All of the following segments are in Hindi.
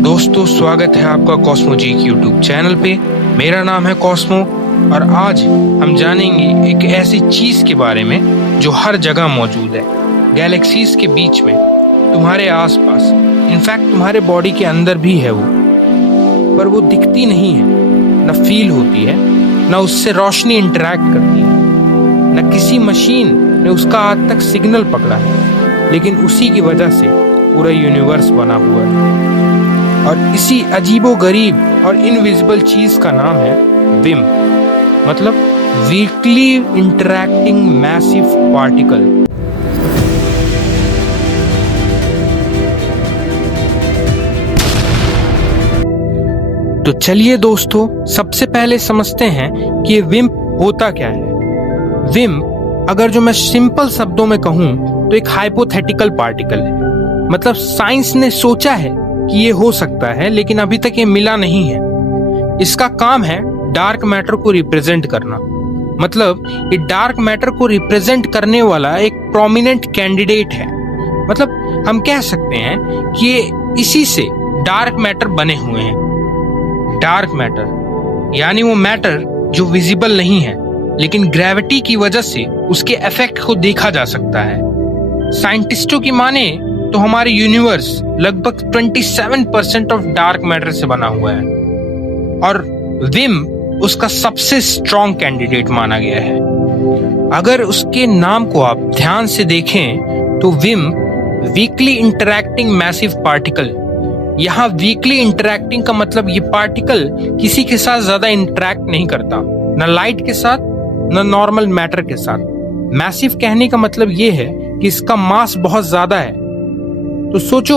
दोस्तों, स्वागत है आपका कॉस्मो जी यूट्यूब चैनल पे। मेरा नाम है कॉस्मो और आज हम जानेंगे एक ऐसी चीज के बारे में जो हर जगह मौजूद है, गैलेक्सीज के बीच में, तुम्हारे आसपास, इनफैक्ट तुम्हारे बॉडी के अंदर भी है वो, पर वो दिखती नहीं है, न फील होती है, न उससे रोशनी इंटरैक्ट करती है, न किसी मशीन ने उसका आज तक सिग्नल पकड़ा है, लेकिन उसी की वजह से पूरा यूनिवर्स बना हुआ है। और इसी अजीबोगरीब और इनविजिबल चीज का नाम है विम, मतलब वीकली इंटरैक्टिंग मैसिव पार्टिकल। तो चलिए दोस्तों, सबसे पहले समझते हैं कि ये विम होता क्या है। विम, अगर जो मैं सिंपल शब्दों में कहूं तो एक हाइपोथेटिकल पार्टिकल है। मतलब साइंस ने सोचा है कि ये हो सकता है, लेकिन अभी तक ये मिला नहीं है। इसका काम है डार्क मैटर को रिप्रेजेंट करना। मतलब ये डार्क मैटर को रिप्रेजेंट करने वाला एक प्रोमिनेंट कैंडिडेट है। मतलब हम कह सकते हैं कि ये इसी से डार्क मैटर बने हुए हैं। डार्क मैटर यानी वो मैटर जो विजिबल नहीं है, लेकिन ग्रेविटी की वजह से उसके इफेक्ट को देखा जा सकता है। साइंटिस्टों की माने तो हमारे यूनिवर्स लगभग 27% ऑफ डार्क मैटर से बना हुआ है और विम उसका सबसे स्ट्रॉन्ग कैंडिडेट माना गया है। अगर उसके नाम को आप ध्यान से देखें तो Vim, weekly interacting massive particle. यहाँ वीकली इंटरैक्टिंग का मतलब ये पार्टिकल किसी के साथ ज्यादा इंटरैक्ट नहीं करता, न लाइट के साथ न नॉर्मल मैटर के साथ। मैसिव कहने का मतलब ये है कि इसका मास बहुत ज्यादा है। तो सोचो,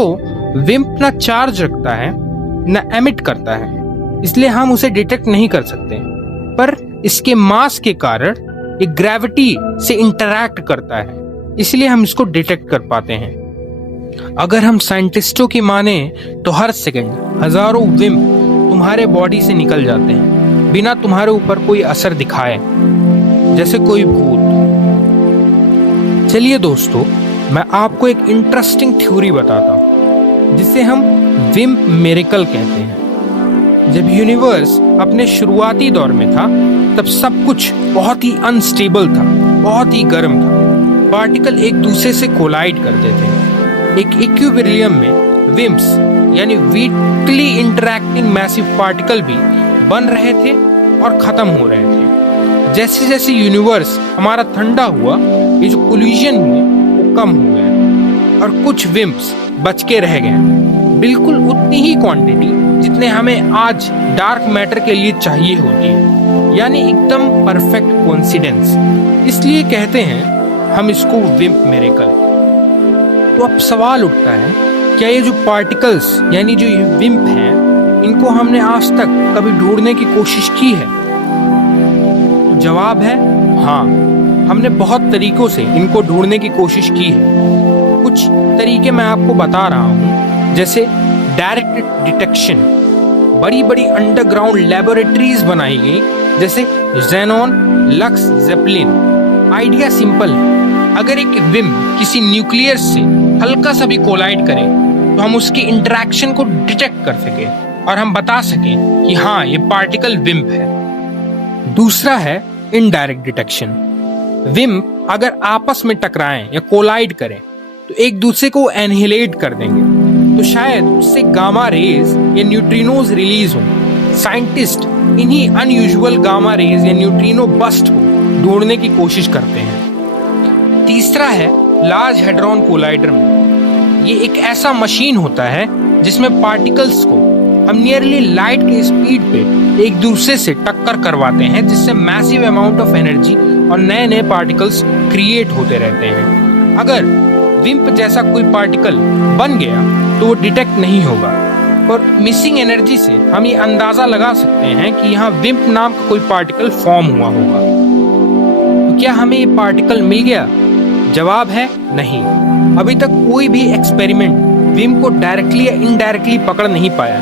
विम्प ना चार्ज रखता है न एमिट करता है, इसलिए हम उसे डिटेक्ट नहीं कर सकते, पर इसके मास के कारण ये ग्रेविटी से इंटरैक्ट करता है, इसलिए हम इसको डिटेक्ट कर पाते हैं। अगर हम साइंटिस्टों की माने तो हर सेकंड हजारों विम्प तुम्हारे बॉडी से निकल जाते हैं बिना तुम्हारे ऊपर कोई असर दिखाए, जैसे कोई भूत। चलिए दोस्तों, मैं आपको एक इंटरेस्टिंग थ्योरी बताता हूं जिसे हम विम्प मिरेकल कहते हैं। जब यूनिवर्स अपने शुरुआती दौर में था, तब सब कुछ बहुत ही अनस्टेबल था, बहुत ही गर्म था। पार्टिकल एक दूसरे से कोलाइड करते थे। एक इक्विलिब्रियम में विम्प्स यानी वीकली इंटरैक्टिंग मैसिव पार्टिकल भी बन रहे थे और खत्म हो रहे थे। जैसे जैसे यूनिवर्स हमारा ठंडा हुआ, ये जो कोलिजन हुए वो कम हो गए और कुछ विम्प्स बच के रह गए। बिल्कुल उतनी ही क्वांटिटी जितने हमें आज डार्क मैटर के लिए चाहिए होती है, यानी एकदम परफेक्ट कोइंसिडेंस। इसलिए कहते हैं हम इसको विम्प मिरेकल। तो अब सवाल उठता है, क्या ये जो पार्टिकल्स यानी जो ये विम्प हैं, इनको हमने आज तक कभी ढूंढने की कोशिश की है? तो जवाब है हाँ, हमने बहुत तरीकों से इनको ढूंढने की कोशिश की है। कुछ तरीके मैं आपको बता रहा हूँ, जैसे डायरेक्ट डिटेक्शन। बड़ी बड़ी अंडरग्राउंड लैबोरेटरीज बनाई गई, जैसे xenon, lux, Zeppelin. Idea simple है, अगर एक विम्प किसी न्यूक्लियस से हल्का सा भी कोलाइड करे तो हम उसकी इंटरैक्शन को डिटेक्ट कर सके और हम बता सकें कि हाँ, ये पार्टिकल विम्प है। दूसरा है इनडायरेक्ट डिटेक्शन। विम्प अगर आपस में टकराएं या कोलाइड करें तो एक दूसरे को एनहिलेट कर देंगे, तो शायद उससे गामा रेज या न्यूट्रिनोज रिलीज हो। साइंटिस्ट इन्हीं अनयूजुअल गामा रेज या न्यूट्रिनो बस्ट को ढूंढने की कोशिश करते हैं। तीसरा है लार्ज हेड्रॉन कोलाइडर में। ये एक ऐसा मशीन होता है जिसमें पार्टिकल्स को हम नियरली लाइट के स्पीड पे एक दूसरे से टक्कर करवाते हैं, जिससे मैसिव अमाउंट ऑफ एनर्जी और नए नए पार्टिकल्स क्रिएट होते रहते हैं। अगर विम्प जैसा कोई पार्टिकल बन गया तो वो डिटेक्ट नहीं होगा, और मिसिंग एनर्जी से हम ये अंदाजा लगा सकते हैं कि यहाँ विम्प नाम का कोई पार्टिकल फॉर्म हुआ होगा। तो क्या हमें ये पार्टिकल मिल गया? जवाब है नहीं। अभी तक कोई भी एक्सपेरिमेंट विम्प को डायरेक्टली या इनडायरेक्टली पकड़ नहीं पाया,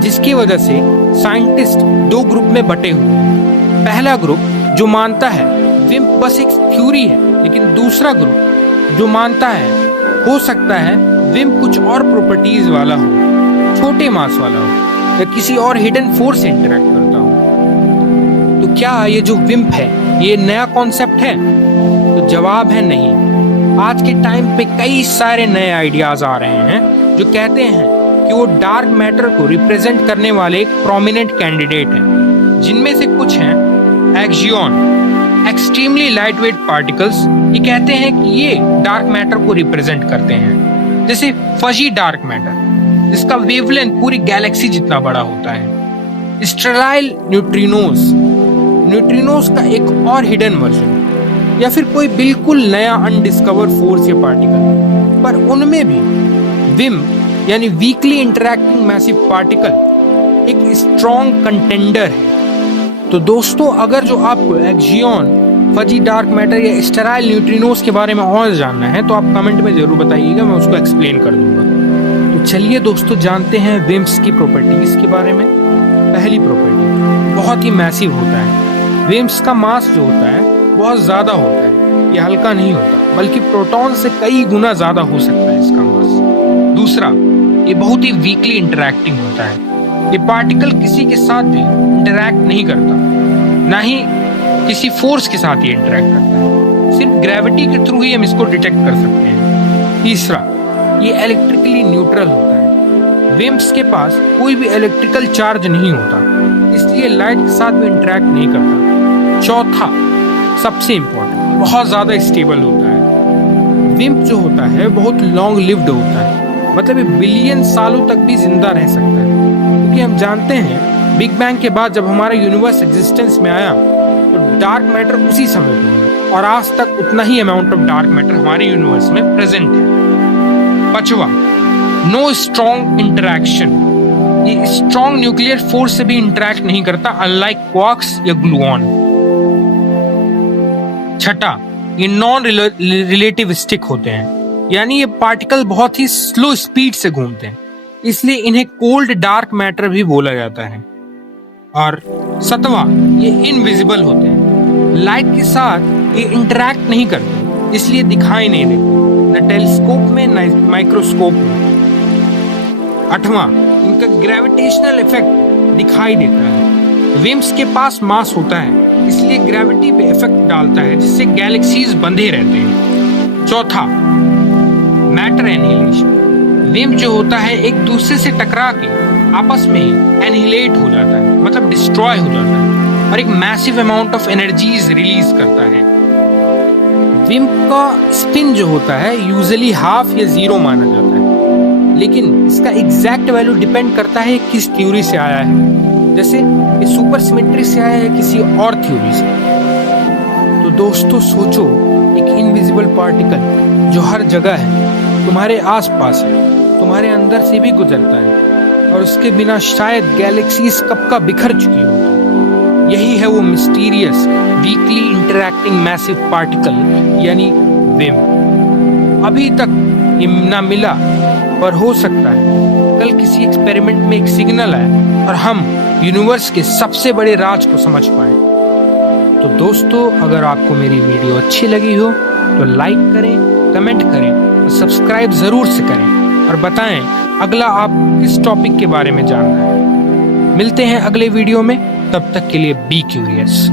जिसकी वजह से साइंटिस्ट दो ग्रुप में बटे हुए हैं। पहला ग्रुप जो मानता है विम्प बस एक थ्योरी है, लेकिन दूसरा ग्रुप जो मानता है हो सकता है विम्प कुछ और प्रॉपर्टीज वाला हो। छोटे मास वाला हो या किसी और हिडन फोर्स से इंटरेक्ट करता हो। तो क्या ये जो विम्प है ये नया कॉन्सेप्ट है? तो जवाब है नहीं। आज के टाइम पे कई सारे नए आइडियाज आ रहे हैं जो कहते हैं कि वो डार्क मैटर को रिप्रेजेंट करने वाले एक प्रोमिनेंट कैंडिडेट हैं, जिनमें से कुछ हैं एक्सियन, एक्सट्रीमली लाइट वेट पार्टिकल्स। ये कहते हैं कि ये डार्क मैटर को रिप्रेजेंट करते हैं, जैसे फजी डार्क मैटर जिसका वेवलेंथ पूरी गैलेक्सी जितना बड़ा होता है। स्टेराइल न्यूट्रिनोज, न्यूट्रिनोज का एक और हिडन वर्जन, या फिर कोई बिल्कुल नया अनडिस्कवर फोर्स या पार्टिकल, पर उनमें भी विम यानी वीकली इंटरैक्टिंग मैसिव पार्टिकल एक स्ट्रॉन्ग कंटेंडर है। तो दोस्तों, अगर जो आपको एक्सियन, फजी डार्क मैटर या स्टेराइल न्यूट्रिनोज के बारे में और जानना है तो आप कमेंट में जरूर बताइएगा, मैं उसको एक्सप्लेन कर दूंगा। तो चलिए दोस्तों, जानते हैं विम्प्स की प्रॉपर्टीज के बारे में। पहली प्रॉपर्टी, बहुत ही मैसिव होता है। विम्प्स का मास जो होता है बहुत ज्यादा होता है, ये हल्का नहीं होता, बल्कि प्रोटॉन से कई गुना ज्यादा हो सकता है इसका मास। दूसरा, ये बहुत ही वीकली इंटरैक्टिंग होता है। ये पार्टिकल किसी के साथ भी इंटरैक्ट नहीं करता, ना ही किसी फोर्स के साथ ये इंटरैक्ट करता है। सिर्फ ग्रेविटी के थ्रू ही हम इसको डिटेक्ट कर सकते हैं। तीसरा, ये इलेक्ट्रिकली न्यूट्रल होता है। विम्प्स के पास कोई भी इलेक्ट्रिकल चार्ज नहीं होता, इसलिए लाइट के साथ भी इंटरैक्ट नहीं करता। चौथा, सबसे इम्पोर्टेंट, बहुत ज्यादा स्टेबल होता है। विम्प जो होता है बहुत लॉन्ग लिव्ड होता है, मतलब ये बिलियन सालों तक भी जिंदा रह सकता है। क्योंकि हम जानते हैं बिग बैंग के बाद जब हमारा यूनिवर्स एग्जिस्टेंस में आया तो डार्क मैटर उसी समय पे है, और आज तक उतना ही अमाउंट ऑफ डार्क मैटर हमारे यूनिवर्स में प्रेजेंट है। पांचवा, नो स्ट्रॉन्ग इंटरैक्शन, ये स्ट्रॉन्ग न्यूक्लियर फोर्स से भी इंटरैक्ट नहीं करता, अनलाइक क्वार्क्स या ग्लूऑन। छठा, ये नॉन रिलेटिविस्टिक होते हैं, यानी ये पार्टिकल बहुत ही स्लो स्पीड से घूमते हैं, इसलिए इन्हें कोल्ड डार्क मैटर भी बोला जाता है। और सातवां, ये इनविजिबल होते हैं, लाइट के साथ ये इंटरैक्ट नहीं करते, इसलिए दिखाई नहीं देते, न टेलीस्कोप में न माइक्रोस्कोप में। आठवां, इनका ग्रेविटेशनल इफेक्ट दिखाई देता है। विम्प्स के पास मास होता है, इसलिए ग्रेविटी पे इफेक्ट डालता है, जिससे गैलेक्सीज बंधे रहते हैं। चौथा, मैटर एनिहिलेशन, विम्प जो होता है एक दूसरे से टकरा के आपस में ही एनिहिलेट हो जाता है, मतलब डिस्ट्रॉय हो जाता है, और एक massive amount of energies release करता है। विम्प का स्पिन जो होता है यूजुअली हाफ या जीरो माना जाता है, लेकिन इसका एग्जैक्ट वैल्यू डिपेंड करता है किस थ्योरी से आया है, जैसे ये सुपर सिमेट्री से आया है किसी और थ्योरी से। तो दोस्तों सोचो, एक इनविजिबल पार्टिकल जो हर जगह है, तुम्हारे आसपास है, तुम्हारे अंदर से भी गुजरता है, और उसके बिना शायद गैलेक्सीज कब का बिखर चुकी होती। यही है वो mysterious weekly interacting massive particle यानी विम्प। अभी तक ये ना मिला, पर हो सकता है कल किसी एक्सपेरिमेंट में एक सिग्नल आए और हम यूनिवर्स के सबसे बड़े राज को समझ पाए। तो दोस्तों, अगर आपको मेरी वीडियो अच्छी लगी हो तो लाइक करें, कमेंट करें और सब्सक्राइब जरूर से करें, और बताएं अगला आप किस टॉपिक के बारे में जानना है। मिलते हैं अगले वीडियो में, तब तक के लिए बी क्यूरियस।